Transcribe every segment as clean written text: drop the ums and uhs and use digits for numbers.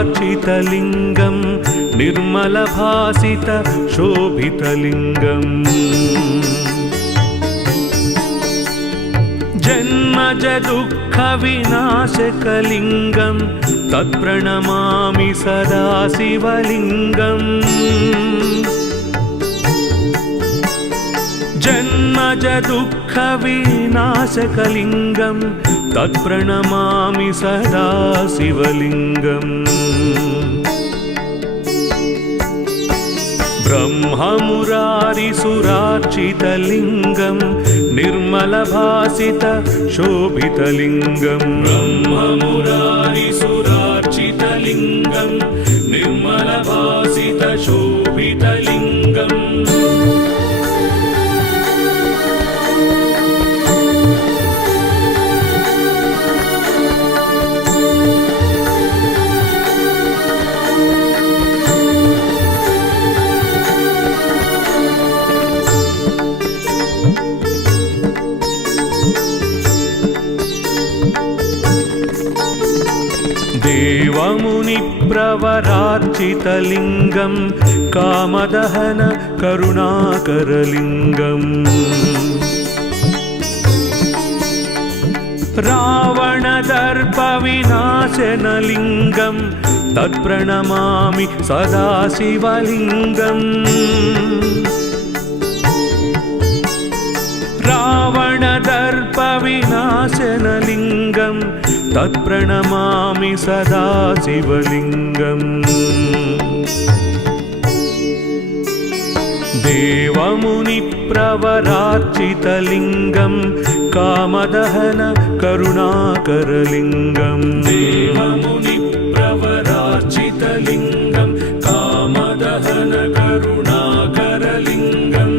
ब्रह्ममुरारिसुरार्चितलिङ्गं निर्मलभासितशोभितलिङ्गम् जन्मजदुःखविनाशकलिङ्गं तत्प्रणमामि सदा शिवलिङ्गम् जन्मजदुःखविनाशकलिङ्गं तत्प्रणमामि सदा शिवलिङ्गम् ब्रह्ममुरारिसुरार्चितलिङ्गं निर्मलभासितशोभितलिङ्गम् ब्रह्ममुरारिसुरार्चितलिङ्गं निर्मलभासितशोभितलिङ्गम् देवमुनिप्रवरार्चितलिङ्गं कामदहन करुणाकरलिङ्गम् रावणदर्पविनाशनलिङ्गं तत्प्रणमामि सदा शिवलिङ्गम् रावणदर्पविनाशनलिङ्गं तत्प्रणमामि सदा शिवलिङ्गम् देवमुनिप्रवरार्चितलिङ्गं कामदहन करुणाकरलिङ्गम् देवमुनिप्रवरार्चितलिङ्गं कामदहन करुणाकरलिङ्गम्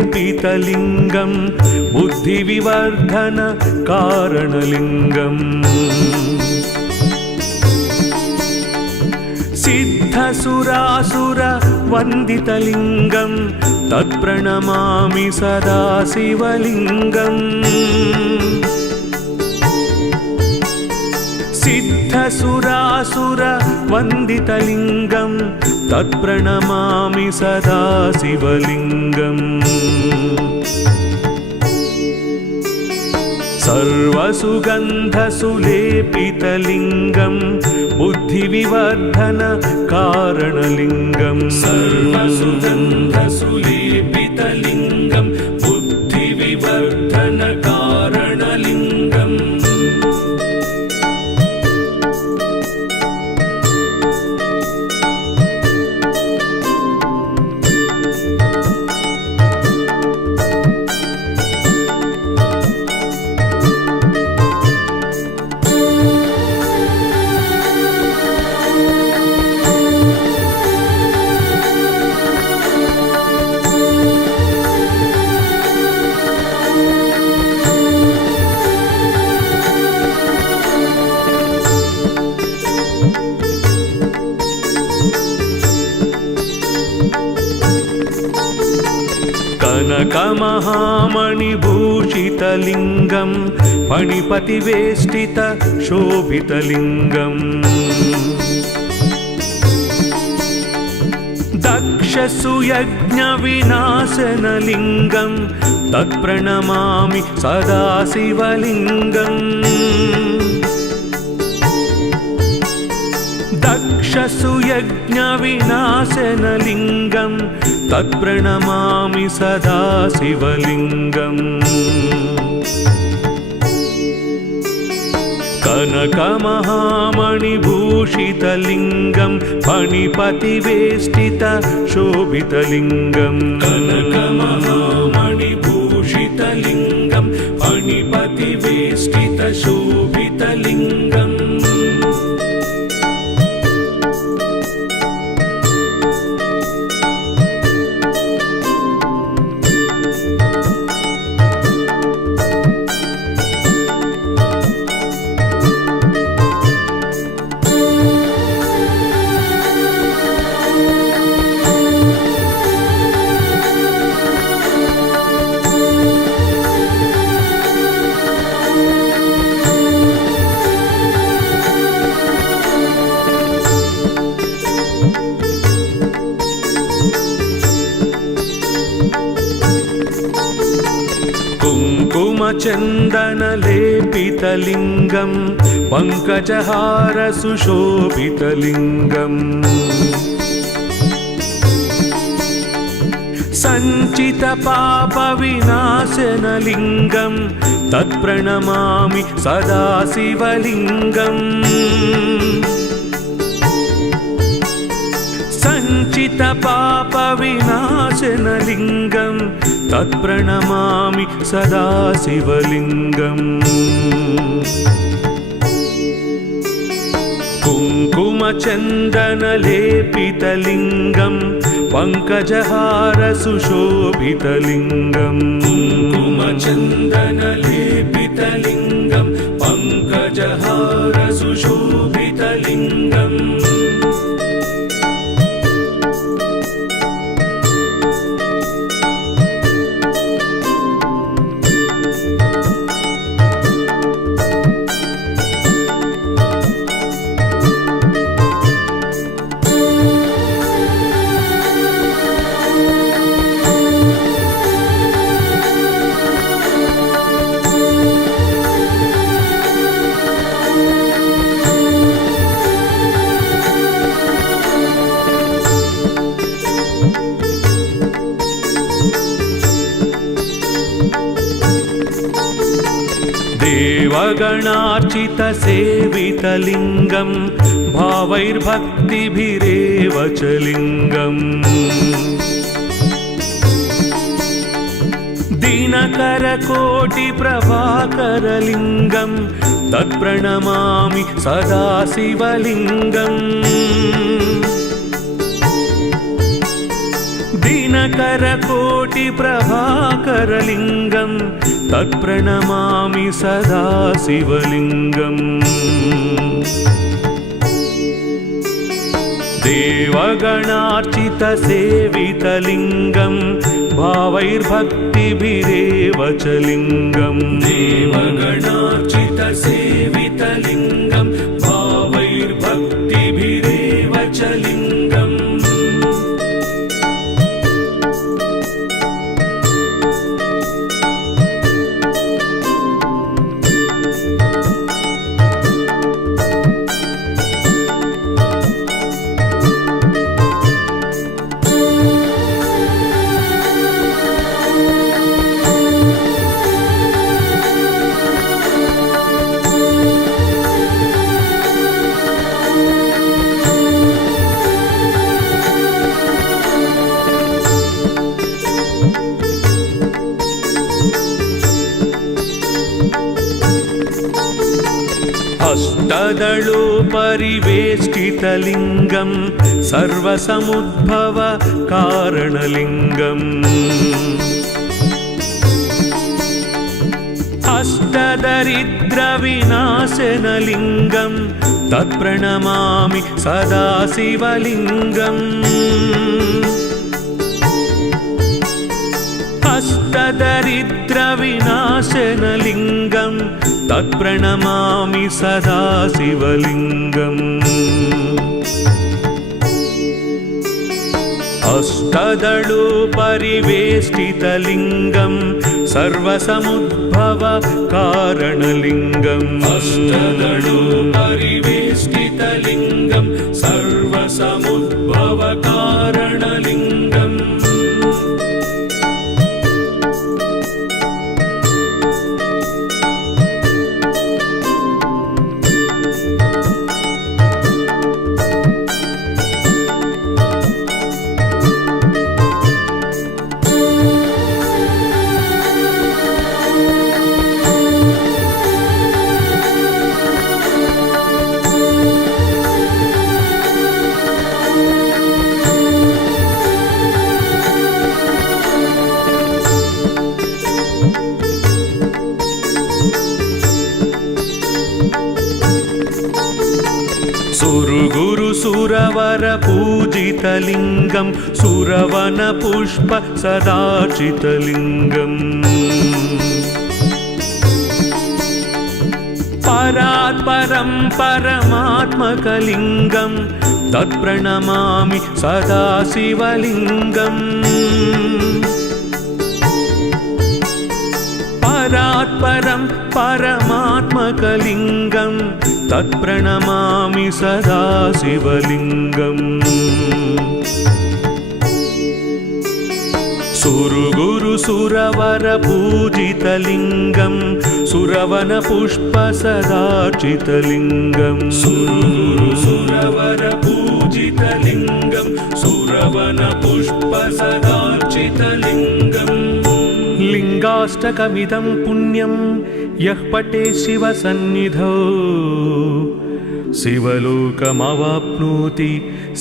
सर्वसुगन्धसुलेपितलिङ्गं बुद्धिविवर्धन कारणलिङ्गम् सिद्धसुरासुरवन्दितलिङ्गं तत्प्रणमामि सदा शिवलिङ्गम् सिद्धसुरासुरवन्दितलिङ्गं तत्प्रणमामि सदा शिवलिङ्गम् सर्वसुगन्धसुलेपितलिङ्गं बुद्धिविवर्धन कारणलिङ्गम् सर्वसुगन्धसुलेपितलिङ्गं बुद्धिविवर्धन कारणलिङ्गम् कनकमहामणिभूषितलिङ्गं फणिपतिवेष्टितशोभितलिङ्गम् दक्षसुयज्ञविनाशनलिङ्गं तत्प्रणमामि सदा शिवलिङ्गम् तत्प्रणमामि सदा शिवलिङ्गम् कनकमहामणिभूषितलिङ्गं फणिपतिवेष्टित शोभितलिङ्गम् कनकमहामणिभूषितलिङ्गं फणिपतिवेष्टित शोभितलिङ्गम् कुङ्कुमचन्दनलेपितलिङ्गं पङ्कजहार सुशोभितलिङ्गम् सञ्चितपापविनाशनलिङ्गं तत्प्रणमामि सदा शिवलिङ्गम् सञ्चितपापविनाशनलिङ्गं तत्प्रणमामि सदा शिवलिङ्गम् कुङ्कुमचन्दनलेपितलिङ्गं पङ्कजहार सुशोभितलिङ्गम् कुङ्कुमचन्दनलेपितलिङ्गं पङ्कजहार सुशोभितलिङ्गम् देवगणार्चितसेवितलिङ्गं भावैर्भक्तिभिरेव च लिङ्गम् दिनकरकोटिप्रभाकरलिङ्गं तत्प्रणमामि सदा शिवलिङ्गम् दिनकरकोटिप्रभाकरलिङ्गं तत्प्रणमामि सदा शिवलिङ्गम् देवगणार्चितसेवितलिङ्गं भावैर्भक्तिभिरेव च लिङ्गम् देवगणार्चितसेवितलिङ्गं भावैर्भक्तिभिरेव च लिङ्गम् अष्टदलोपरिवेष्टितलिङ्गं सर्वसमुद्भव कारणलिङ्गम् अष्टदरिद्रविनाशनलिङ्गं तत्प्रणमामि सदा शिवलिङ्गम् अष्टदरिद्रविनाशनलिङ्गं तत्प्रणमामि सदा शिवलिङ्गम् अष्टदलोपरिवेष्टितलिङ्गं सर्वसमुद्भव कारणलिङ्गम् अष्टदलोपरिवेष्टितलिङ्गं सर्वसमुद्भव कारणलिङ्गम् सुरवरपूजितलिङ्गं सुरवनपुष्प सदार्चितलिङ्गम् परात् परं परमात्मकलिङ्गं तत्प्रणमामि सदा शिवलिङ्गम् परात् परं परमात्मकलिङ्गं तत्प्रणमामि सदा शिवलिङ्गम् सुरगुरु सुरवरपूजितलिङ्गं सुरवनपुष्प सदार्चितलिङ्गं सुरगुरु सुरवरपूजितलिङ्गं सुरवनपुष्प सदार्चितलिङ्गम् लिङ्गाष्टकमिदं पुण्यं यः पठे शिवसन्निधौ शिवलोकमवाप्नोति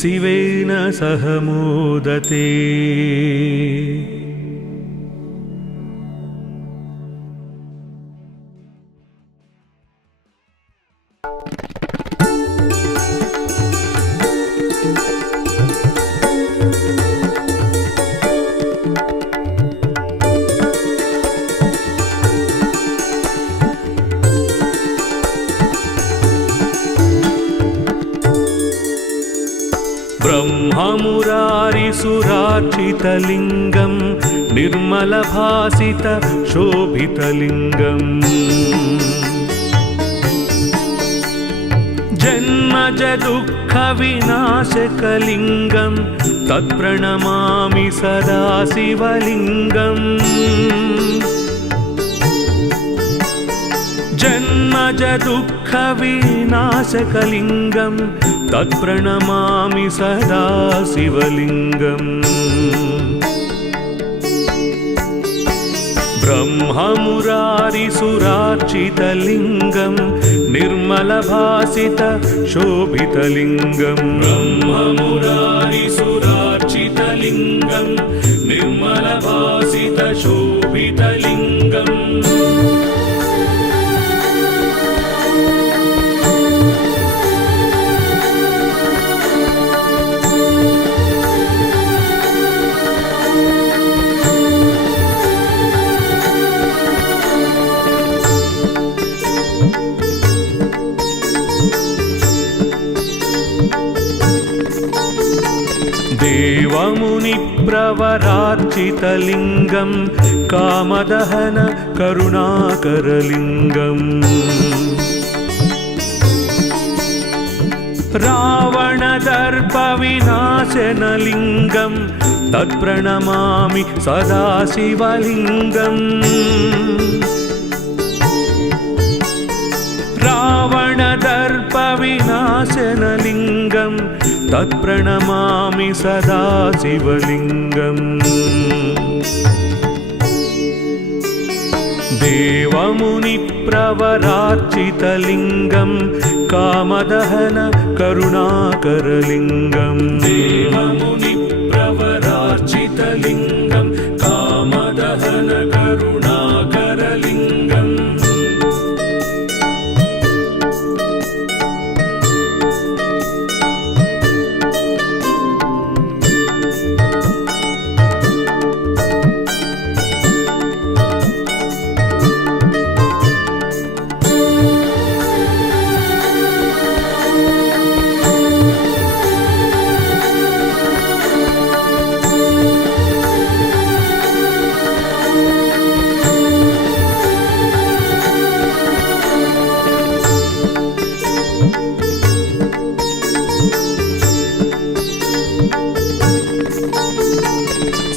शिवेन सह मोदते। ब्रह्ममुरारिसुरार्चितलिङ्गं निर्मलभासित शोभितलिङ्गम् जन्मज दुःखविनाशकलिङ्गं तत्प्रणमामि सदा शिवलिङ्गम् जन्मज दुःखविनाशकलिङ्गं तत्प्रणमामि सदा शिवलिङ्गम् ब्रह्ममुरारिसुरार्चितलिङ्गं निर्मलभासित शोभितलिङ्गं ब्रह्ममुरारिसुरार्चितलिङ्गं निर्मलभासित शोभितलिङ्गम् देवमुनिप्रवरार्चितलिङ्गं कामदहन करुणाकरलिङ्गम् रावणदर्पविनाशनलिङ्गं तत्प्रणमामि सदा शिवलिङ्गम् रावणदर्पविनाशनलिङ्गं तत्प्रणमामि सदा शिवलिङ्गम् देवमुनिप्रवरार्चितलिङ्गं कामदहन करुणाकरलिङ्गम् देवमुनिप्रवरार्चितलिङ्गं कामदहन करुणाकरलिङ्गम्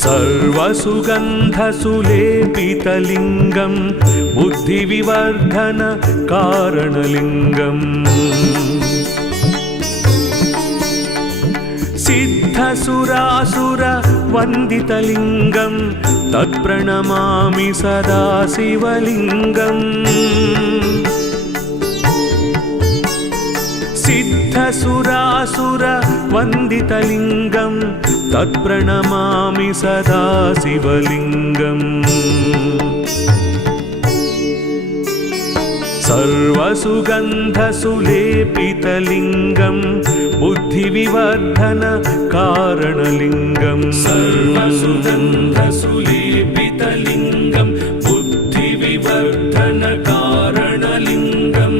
सर्वसुगन्धसुलेपितलिङ्गं बुद्धिविवर्धन कारणलिङ्गम् सिद्धसुरासुरवन्दितलिङ्गं तत्प्रणमामि सदा शिवलिङ्गम् सिद्धसुरासुरवन्दितलिङ्गं तत्प्रणमामि सदा शिवलिङ्गम् सर्वसुगन्धसुलेपितलिङ्गं बुद्धिविवर्धन कारणलिङ्गं सर्वसुगन्धसुलेपितलिङ्गं बुद्धिविवर्धन कारणलिङ्गम्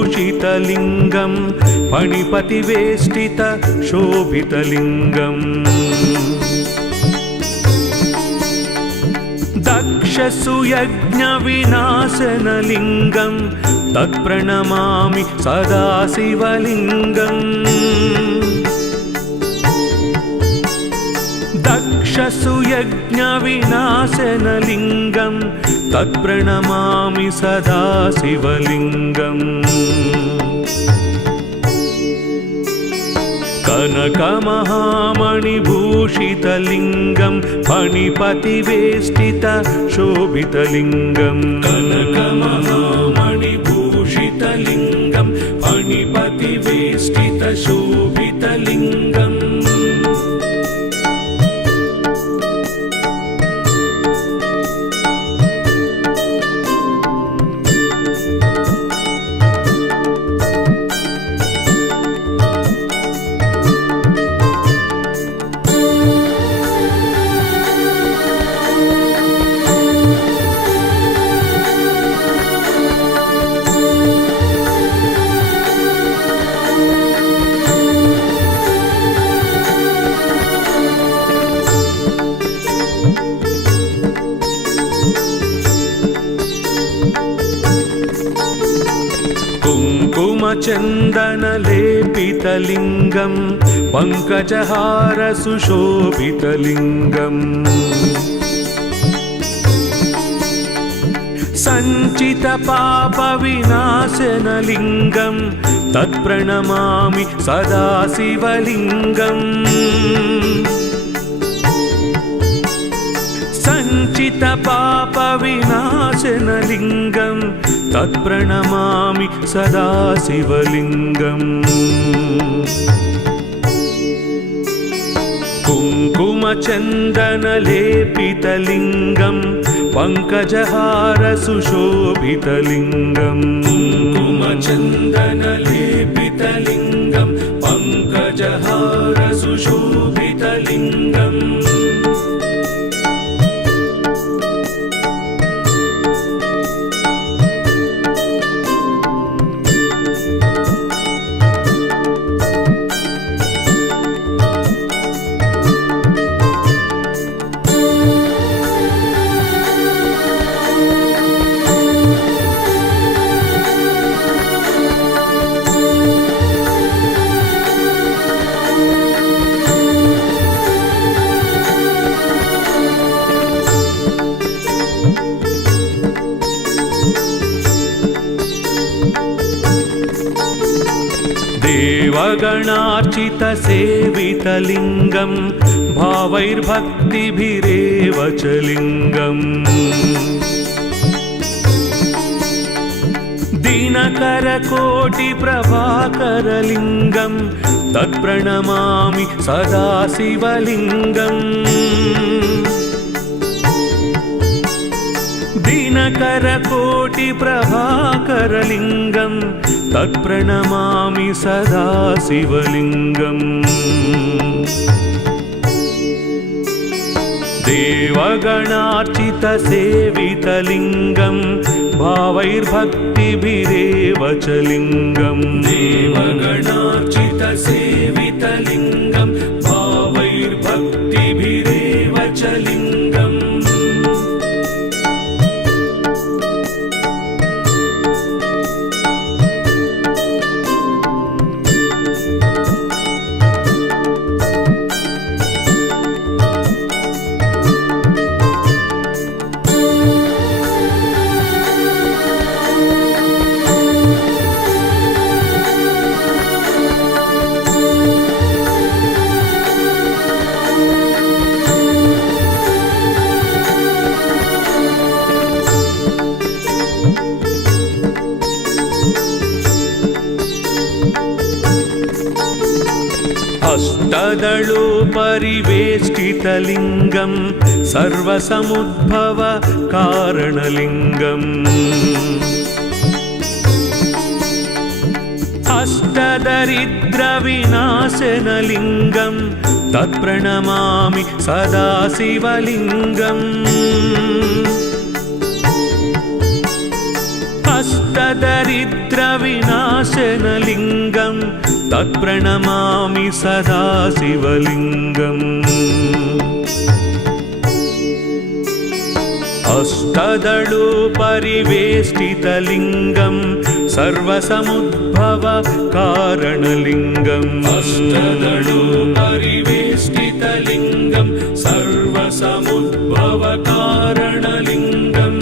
कनकमहामणिभूषितलिङ्गं फणिपतिवेष्टित शोभितलिङ्गम् दक्षसुयज्ञविनाशनलिङ्गं तत्प्रणमामि सदा शिवलिङ्गम् दक्षसुयज्ञविनाशनलिङ्गं तत्प्रणमामि सदा शिवलिङ्गम् कनकमहामणिभूषितलिङ्गं फणिपतिवेष्टित शोभितलिङ्गं कनकमहामणिभूषितलिङ्गं फणिपतिवेष्टित शोभितलिङ्गम् कुङ्कुमचन्दनलेपितलिङ्गं पङ्कजहार सुशोभितलिङ्गम् सञ्चितपापविनाशनलिङ्गं तत्प्रणमामि सदा शिवलिङ्गम् सञ्चितपापविनाशनलिङ्गं तत्प्रणमामि सदा शिवलिङ्गम् कुङ्कुमचन्दनलेपितलिङ्गं पङ्कजहार सुशोभितलिङ्गम् कुङ्कुमचन्दनलेपितलिङ्गं पङ्कजहार सुशोभितलिङ्गम् देवगणार्चितसेवितलिङ्गं भावैर्भक्तिभिरेव च लिङ्गम् दिनकरकोटिप्रभाकरलिङ्गं तत्प्रणमामि सदा शिवलिङ्गम् दिनकरकोटिप्रभाकरलिङ्गं तत्प्रणमामि सदा शिवलिङ्गम् देवगणार्चितसेवितलिङ्गं भावैर्भक्तिभिरेव च लिङ्गम् देवगणार्चितसेवितलिङ्गं भावैर्भक्तिभिरेव च लिङ्गम् अष्टदलोपरिवेष्टितलिङ्गं सर्वसमुद्भव कारणलिङ्गम् अष्टदरिद्रविनाशनलिङ्गं तत्प्रणमामि सदा शिवलिङ्गम् अष्टदरिद्रविनाशनलिङ्गं तत्प्रणमामि सदा शिवलिङ्गम् अष्टदलोपरिवेष्टितलिङ्गं सर्वसमुद्भव कारणलिङ्गम् अष्टदलोपरिवेष्टितलिङ्गं सर्वसमुद्भव कारणलिङ्गम्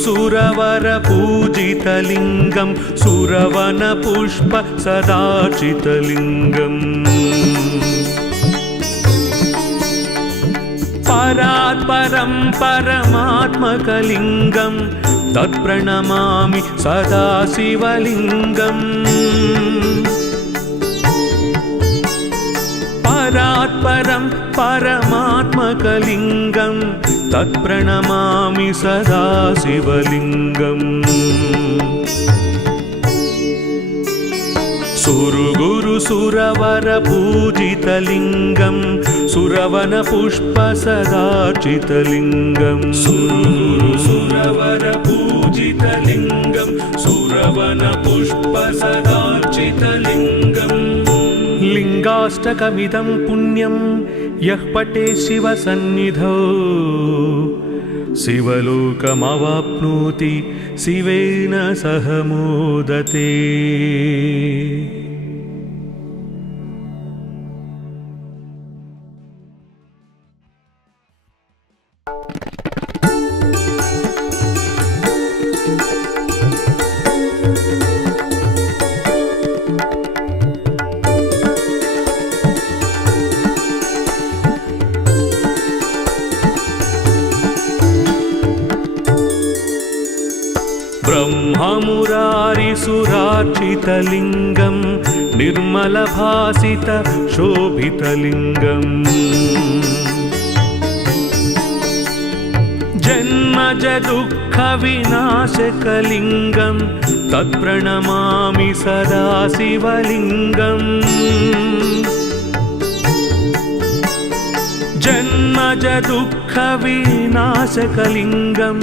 सुरवर पूजितलिङ्गं सुरवन पुष्प सदार्चितलिङ्गम् परात् परं परमात्मकलिङ्गं तत्प्रणमामि सदा शिवलिङ्गम् परात् परं परमात्मकलिङ्गं तत्प्रणमामि सदा शिवलिङ्गम् सुरवर पूजितलिङ्गं सुरवन पुष्प सदार्चितलिङ्गम् सुरवर पूजितलिङ्गं सुरवन पुष्प सदार्चितलिङ्गम् लिङ्गाष्टकमिदं पुण्यं यः पठे शिवसन्निधौ शिवलोकमवाप्नोति शिवेन सह मोदते। ब्रह्ममुरारिसुरार्चितलिङ्गं निर्मलभासित शोभितलिङ्गम् जन्मजदुःखविनाशकलिङ्गं तत्प्रणमामि सदा शिवलिङ्गम् जन्मजदुःखविनाशकलिङ्गं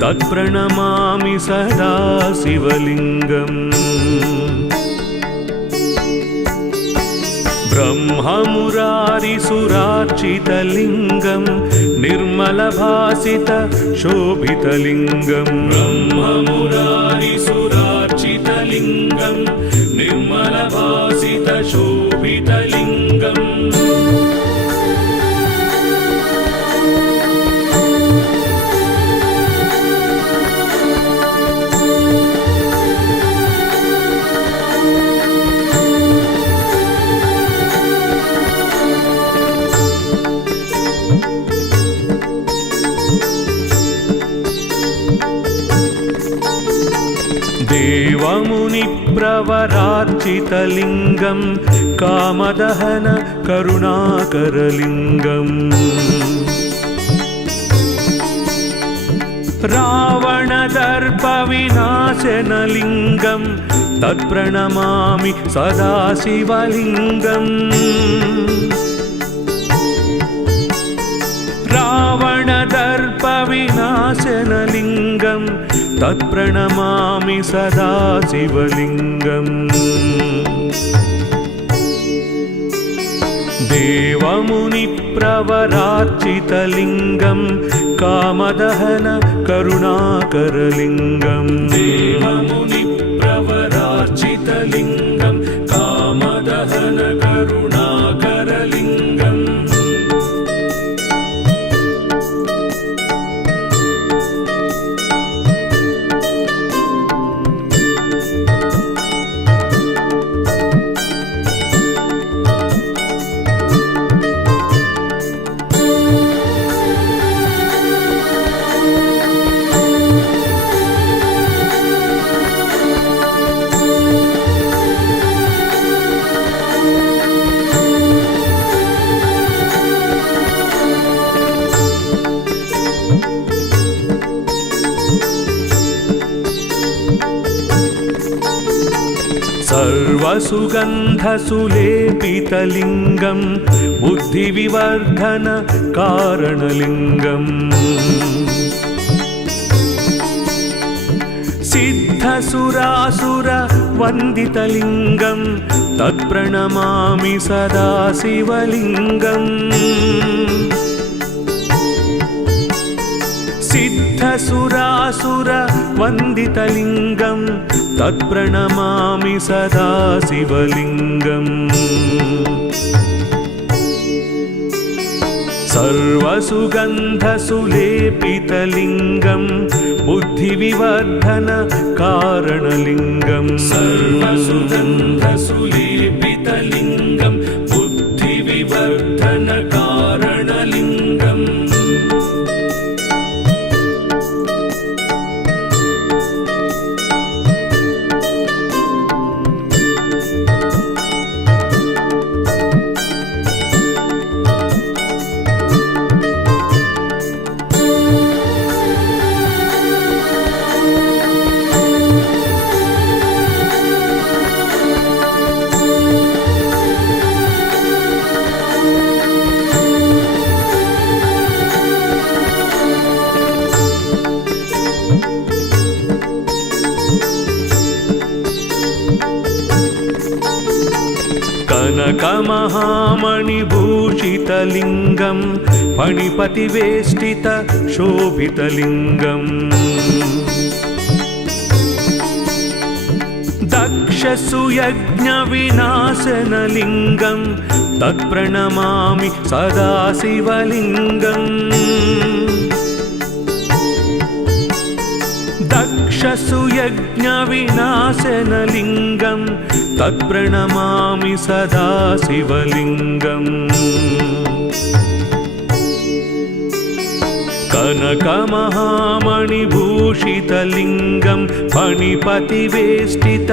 तत्प्रणमामि सदा शिवलिङ्गम् ब्रह्ममुरारिसुरार्चितलिङ्गं निर्मलभासित शोभितलिङ्गम् ब्रह्ममुरारिसुरार्चितलिङ्गं निर्मलभासित शोभितलिङ्गम् देवमुनिप्रवरार्चितलिङ्गं कामदहन करुणाकरलिङ्गम् रावणदर्पविनाशनलिङ्गं तत्प्रणमामि सदा शिवलिङ्गम् रावणदर्पविनाशनलिङ्गं तत्प्रणमामि सदा शिवलिङ्गम् देवमुनिप्रवरार्चितलिङ्गं कामदहन करुणाकरलिङ्गं देवमुनिप्रवरार्चितलिङ्गं कामदहन करुणाकरलिङ्गम् सर्वसुगन्धसुलेपितलिङ्गं बुद्धिविवर्धन कारणलिङ्गम् सिद्धसुरासुरवन्दितलिङ्गं तत्प्रणमामि सदा शिवलिङ्गम् सिद्धसुरासुरवन्दितलिङ्गं तत्प्रणमामि सदा शिवलिङ्गम् सर्वसुगन्धसुलेपितलिङ्गं बुद्धिविवर्धन कारणलिङ्गं सर्वसुगन्धसुलेपितलिङ्गं बुद्धिविवर्धन कारणलिङ्गम् कनकमहामणिभूषितलिङ्गं फणिपतिवेष्टित शोभितलिङ्गम् दक्षसुयज्ञविनाशनलिङ्गं तत्प्रणमामि सदा शिवलिङ्गम् दक्षसुयज्ञविनाशनलिङ्गं तत्प्रणमामि सदा शिवलिङ्गम् कनकमहामणिभूषितलिङ्गं फणिपतिवेष्टित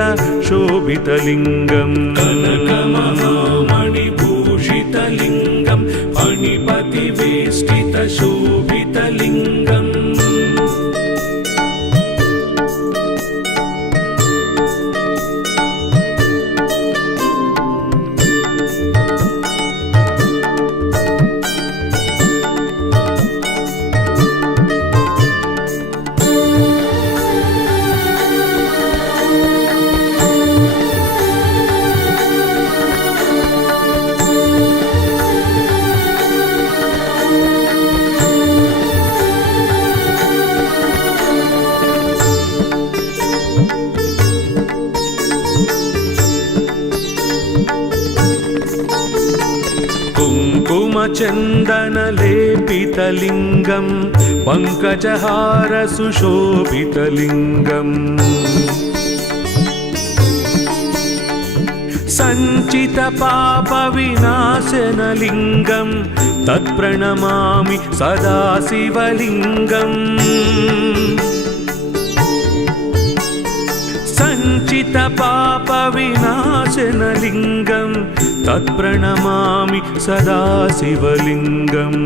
शोभितलिङ्गं कनकमहामणिभूषितलिङ्गं फणिपतिवेष्टित शोभितलिङ्गम् कुङ्कुमचन्दनलेपितलिङ्गं पङ्कजहार सुशोभितलिङ्गम् सञ्चितपापविनाशनलिङ्गं तत्प्रणमामि सदा शिवलिङ्गम् सञ्चितपापविनाशनलिङ्गं तत्प्रणमामि सदा शिवलिङ्गम्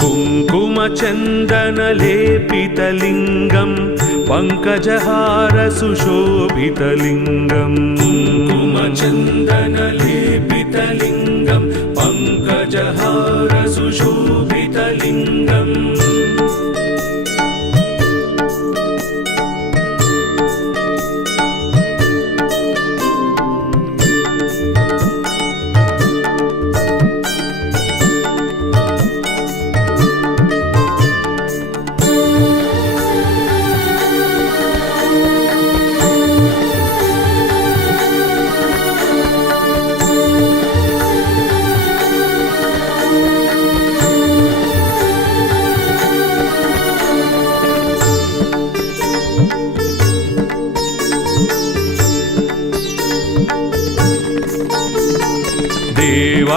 कुङ्कुमचन्दनलेपितलिङ्गं पङ्कजहार सुशोभितलिङ्गम् कुङ्कुमचन्दनलेपितलिङ्गं पङ्कजहार सुशोभितलिङ्गम्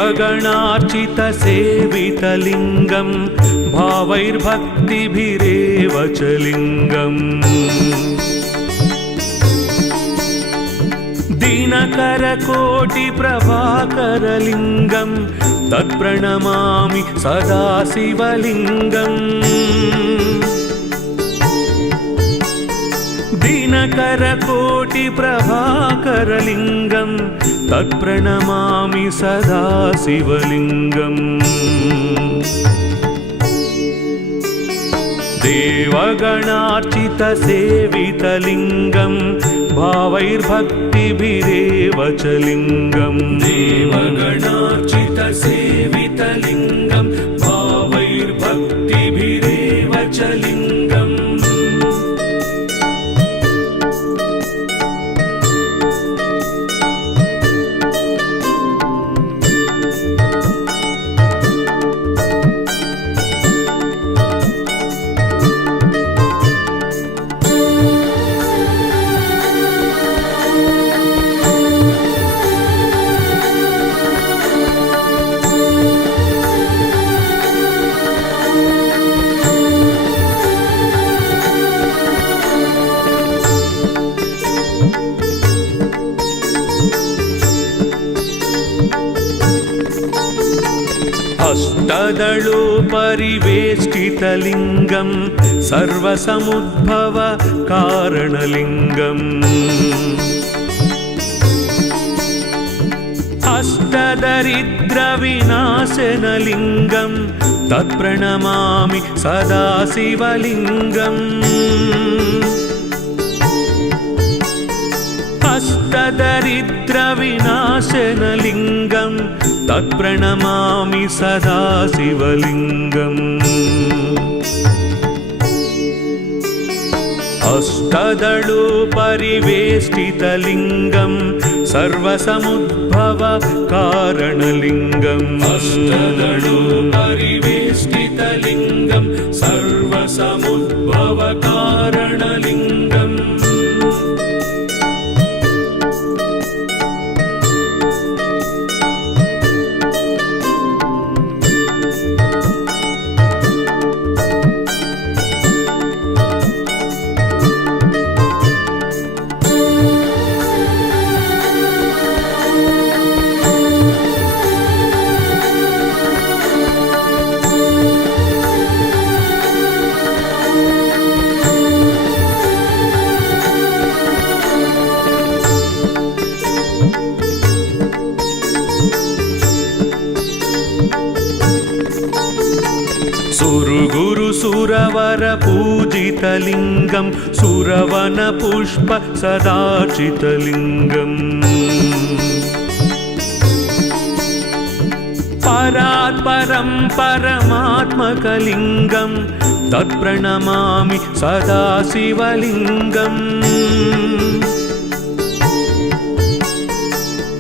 देवगणार्चितसेवितलिङ्गं भावैर्भक्तिभिरेव च लिङ्गम् दीनकरकोटिप्रभाकरलिङ्गं तत्प्रणमामि सदा शिवलिङ्गम् दीनकरकोटिप्रभाकरलिङ्गं तत्प्रणमामि सदा शिवलिङ्गम् देवगणार्चितसेवितलिङ्गं भावैर्भक्तिभिरेव च लिङ्गम् देवगणार्चितसेवितलिङ्गं भावैर्भक्तिभिरेव च लिङ्गम् अष्टदलोपरिवेष्टितलिङ्गं सर्वसमुद्भव कारणलिङ्गम् अष्टदरिद्रविनाशनलिङ्गं तत्प्रणमामि सदा शिवलिङ्गम् अष्टदरिद्रविनाशनलिङ्गं तत्प्रणमामि सदा शिवलिङ्गम् अष्टदलोपरिवेष्टितलिङ्गं सर्वसमुद्भव कारणलिङ्गम् अष्टदलोपरिवेष्टितलिङ्गं सर्वसमुद्भव कारणलिङ्गम् सुरवरपूजितलिङ्गं सुरवनपुष्प सदार्चितलिङ्गम् परात्परं परमात्मकलिङ्गं तत्प्रणमामि सदा शिवलिङ्गम्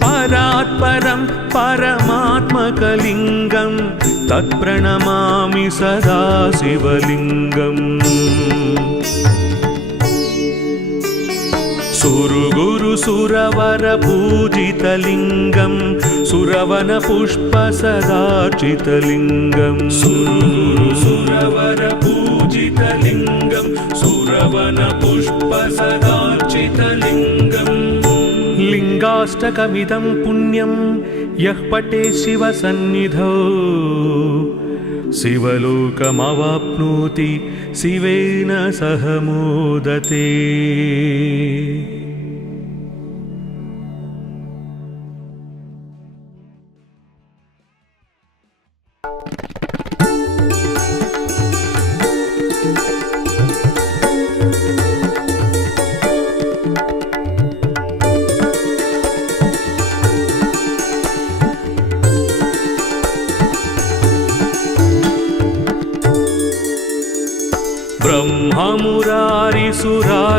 परात्परं परमात्मकलिङ्गं तत्प्रणमामि सदा शिवलिङ्गम् सुरवरपूजितलिङ्गं सुरवनपुष्प सदार्चितलिङ्गम् सुरवरपूजितलिङ्गं सुरवनपुष्प सदार्चितलिङ्गम् लिङ्गाष्टकमिदं पुण्यं यः पठे शिवसन्निधौ शिवलोकमवाप्नोति शिवेन सह मोदते।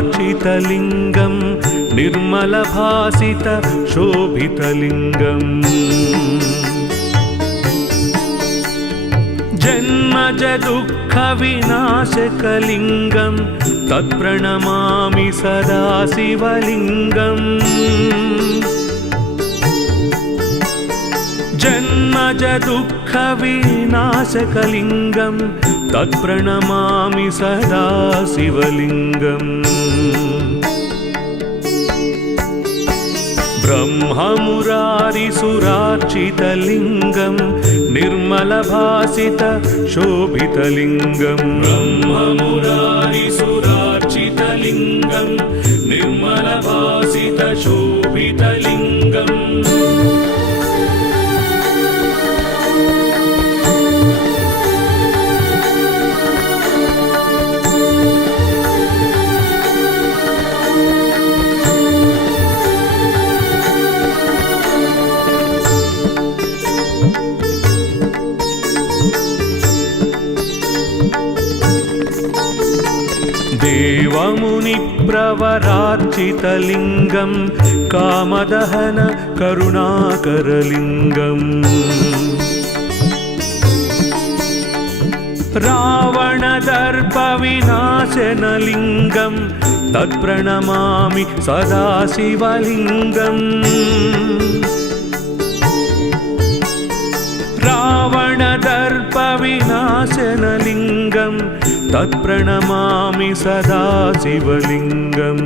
ब्रह्ममुरारिसुरार्चितलिङ्गं निर्मलभासित शोभितलिङ्गम् जन्मज दुःखविनाशकलिङ्गं तत्प्रणमामि सदा शिवलिङ्गम् जन्म जन्मज दुःखविनाशकलिङ्गं तत्प्रणमामि सदा शिवलिङ्गम् ब्रह्ममुरारिसुरार्चितलिङ्गं निर्मलभासित शोभितलिङ्गं ब्रह्ममुरारिसुरार्चितलिङ्गं निर्मलभासित शोभितलिङ्गम् देवमुनिप्रवरार्चितलिङ्गं कामदहन करुणाकरलिङ्गम् रावणदर्पविनाशनलिङ्गं तत्प्रणमामि सदा शिवलिङ्गम् रावणदर्पविनाशनलिङ्गं तत्प्रणमामि सदा शिवलिङ्गम्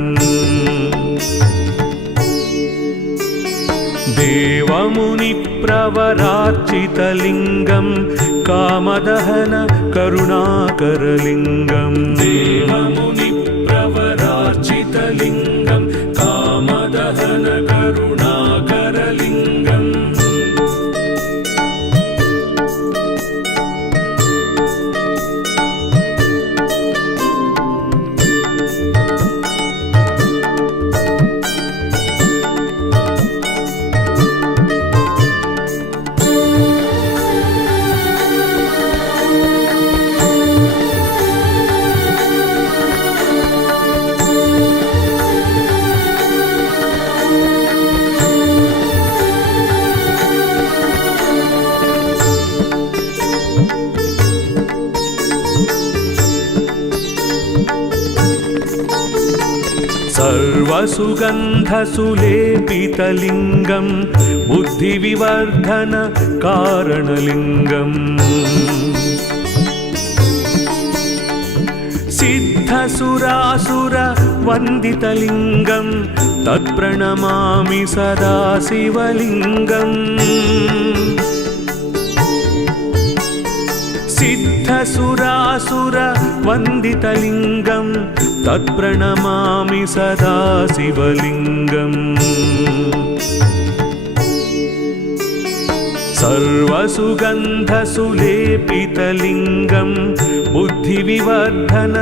देवमुनिप्रवरार्चितलिङ्गं कामदहन करुणाकरलिङ्गम् देवमुनिप्रवरार्चितलिङ्गं कामदहन करुणाकरलिङ्गम् सर्वसुगन्धसुलेपितलिङ्गं बुद्धिविवर्धन कारणलिङ्गम् सिद्धसुरासुरवन्दितलिङ्गं तत्प्रणमामि सदा शिवलिङ्गम् सिद्धसुरासुरवन्दितलिङ्गं तत्प्रणमामि सदा शिवलिङ्गम् सर्वसुगन्धसुलेपितलिङ्गं बुद्धिविवर्धन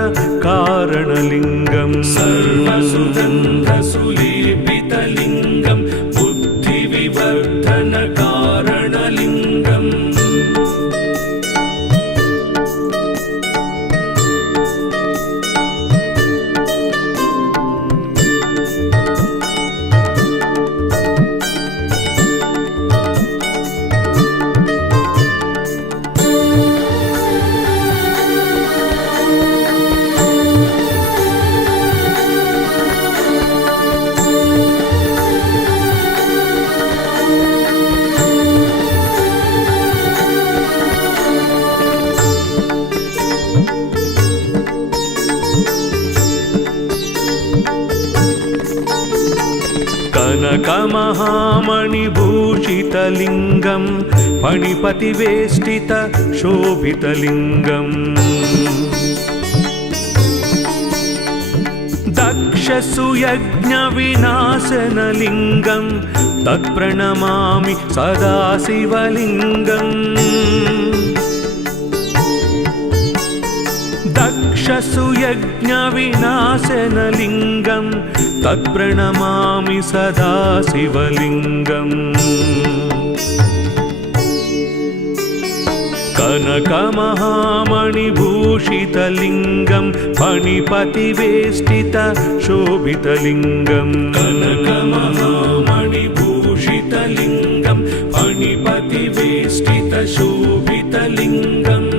कारणलिङ्गम् सर्वसुगन्धसुलेपितलिङ्गं बुद्धिविवर्धन कारणलिङ्गम् कनकमहामणिभूषितलिङ्गं फणिपतिवेष्टित शोभितलिङ्गम् दक्षसुयज्ञविनाशनलिङ्गं तत्प्रणमामि सदा शिवलिङ्गम् दक्षसुयज्ञविनाशनलिङ्गं तत्प्रणमामि सदा शिवलिङ्गम् कनकमहामणिभूषितलिङ्गं फणिपतिवेष्टित शोभितलिङ्गं कनकमहामणिभूषितलिङ्गं फणिपतिवेष्टित शोभितलिङ्गम्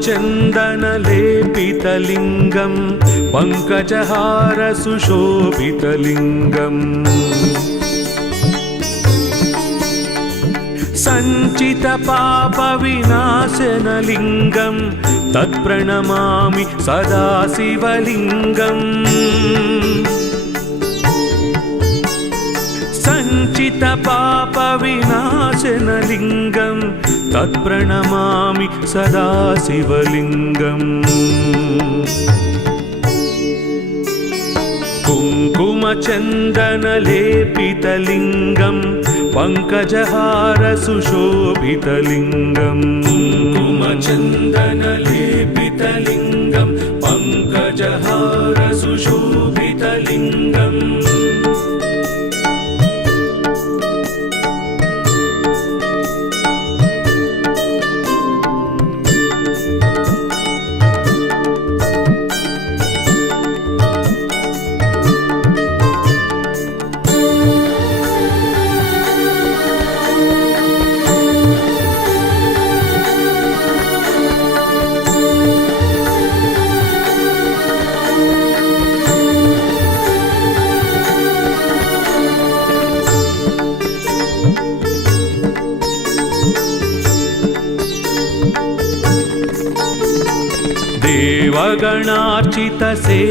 कुङ्कुमचन्दनलेपितलिङ्गं पङ्कजहार सुशोभितलिङ्गम् सञ्चितपापविनाशनलिङ्गं तत्प्रणमामि सदा शिवलिङ्गम् सञ्चितपापविनाशनलिङ्गं तत्प्रणमामि सदा शिवलिङ्गम् कुङ्कुमचन्दनलेपितलिङ्गं पङ्कजहार सुशोभितलिङ्गम् कुङ्कुमचन्दनलेपितलिङ्गं पङ्कजहार सुशोभितलिङ्गम्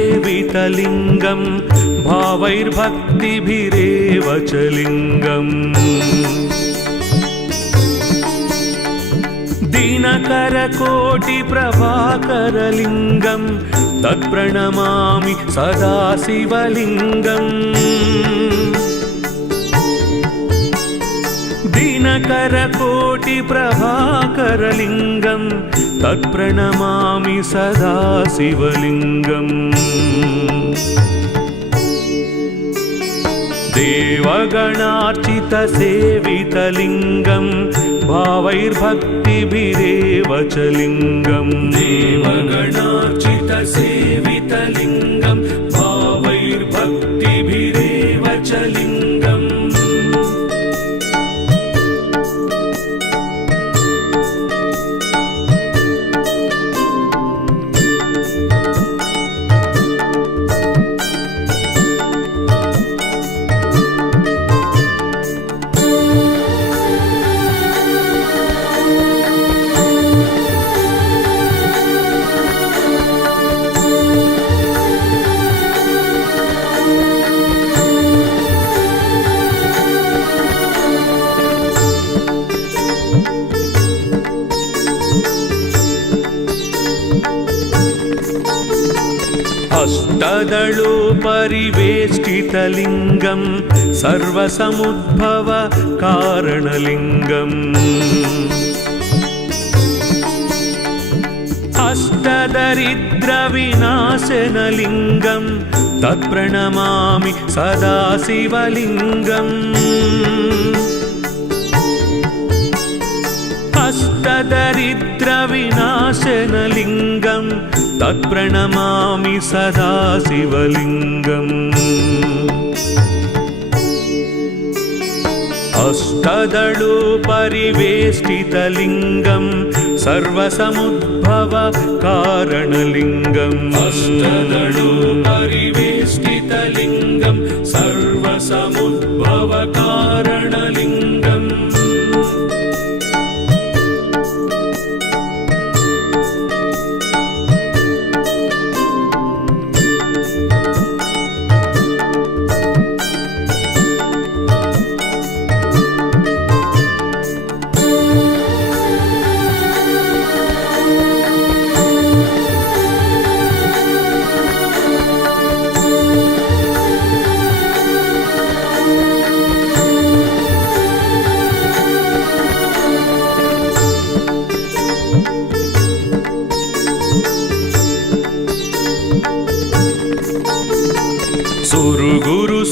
देवगणार्चितसेवितलिङ्गं भावैर्भक्तिभिरेव च लिङ्गम् दिनकरकोटिप्रभाकरलिङ्गं तत्प्रणमामि सदा शिवलिङ्गम् दिनकरकोटिप्रभाकरलिङ्गं तत्प्रणमामि सदा शिवलिङ्गम् देवगणार्चितसेवितलिङ्गं भावैर्भक्तिभिरेव च लिङ्गम् देवगणार्चितसेवितलिङ्गं भावैर्भक्तिभिरेव च लिङ्गम् अष्टदलोपरिवेष्टितलिङ्गं सर्वसमुद्भव कारणलिङ्गम् अष्टदरिद्रविनाशनलिङ्गं तत्प्रणमामि सदा शिवलिङ्गम् अष्टदरिद्रविनाशनलिङ्गं तत्प्रणमामि सदा शिवलिङ्गम् अष्टदलोपरिवेष्टितलिङ्गं सर्वसमुद्भव कारणलिङ्गम् अष्टदलोपरिवेष्टितलिङ्गं सर्वसमुद्भव कारणलिङ्गम्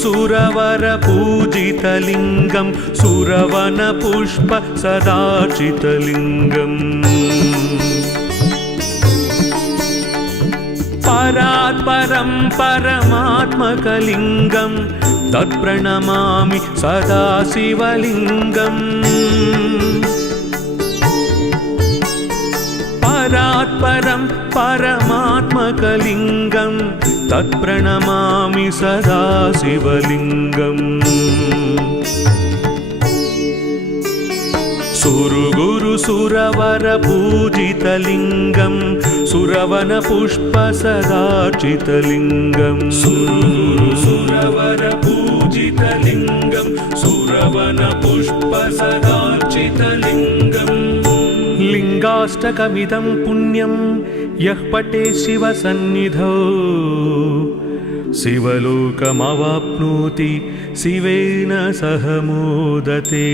सुरवर पूजितलिङ्गं सुरवन पुष्प सदार्चितलिङ्गम् परात् परं परमात्मकलिङ्गं तत्प्रणमामि सदा शिवलिङ्गम् परात् परात्परं परमात्मकलिङ्गं तत्प्रणमामि सदा शिवलिङ्गम् सुरगुरु सुरवर पूजितलिङ्गं सुरवन पुष्प सदार्चितलिङ्गं सुरगुरु सुरवर पूजितलिङ्गं सुरवन पुष्प सदार्चितलिङ्गम् लिङ्गाष्टकमिदं पुण्यं यः पठे शिवसन्निधौ शिवलोकमवाप्नोति शिवेन सह मोदते।